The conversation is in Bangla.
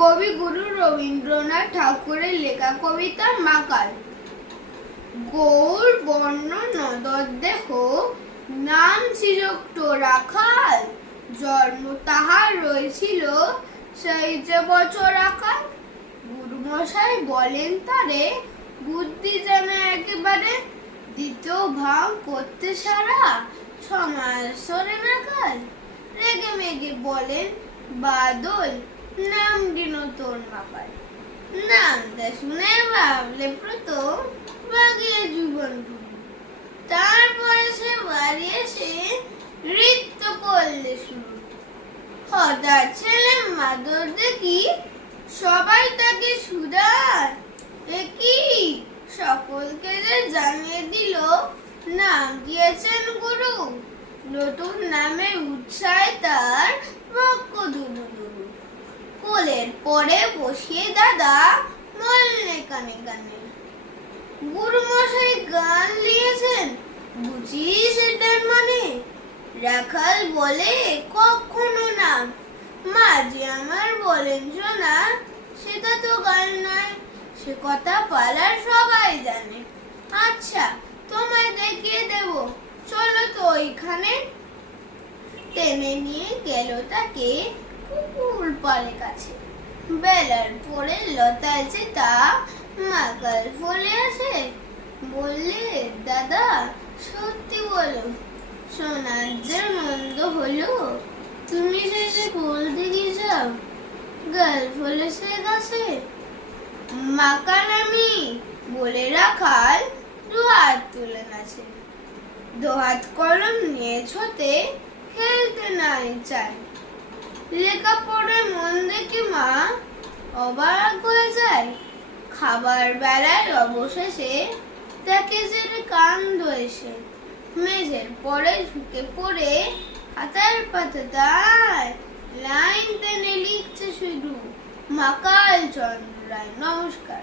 কবিগুরু রবীন্দ্রনাথ ঠাকুরের লেখা কবিতা মাকাল। গৌর বর্ণ নদর দেহ, নাম শ্রীযুক্ত রাখাল। জন্ম তাহার রয়েছিল সেই যে বছর আকাল। গুরুমশাই বলেন তারে, বুদ্ধি যেন একেবারে দ্বিতীয় ভাগ করতে সারা 6 মাস সরে নাকাল। রেগে মেগে বলেন, বাদল নাম দিন তোর মাকাল। নামটা শুনে ভাবলে প্রথম বাগিয়ে জীবন। তারপরে সে বাড়ি এসে নৃত্য করলে শুরু। হঠাৎ ছেলে মাদর দেখি সবাই তাকে সুদার। একই সকলকে যে জানিয়ে দিল নাম দিয়েছেন গুরু। নতুন নামে উৎসাহে তার বক্ষ দুলু দুলু। কোলের পরে বসিয়ে দাদা বললে কানে কানে, গুরুমশাই গান লিয়েছেন, বুঝি সেটার মানে? রাখাল বলে, কখনো না। মাঝে আমার বলেন শোনা, সেটা তো গান নয়, সে কথা পালার সবাই জানে। আচ্ছা তোমায় দেখিয়ে দেব, চলো তো ওইখানে। টেনে নিয়ে গেল তাকে পুকুর পাড়ের কাছে। বেলার পরে লতায় যে তা মাকাল ফলে আসে। বললে, দাদা সত্যি বলো, সোনার যে মন্দ হলো, তুমি শেষে বলতে কি যাও গাল ফলেছে গাছে? মাকাল আমি বলে রাখাল 2 হাত তুলে নাচে। 2 হাত কলম নিয়ে ছোটে, খেলতে নাই চাই। লেখাপড়ে মন দেখে মা অবাক হয়ে যায়। খাবার বেলায় অবশেষে তাকে ছেড়ে কান্দ এসে। মেঝের পরে ঝুঁকে পড়ে হাতার পাতায় লাইন টেনে লিখছে শুধু মাকাল চন্দ্র রায়। নমস্কার।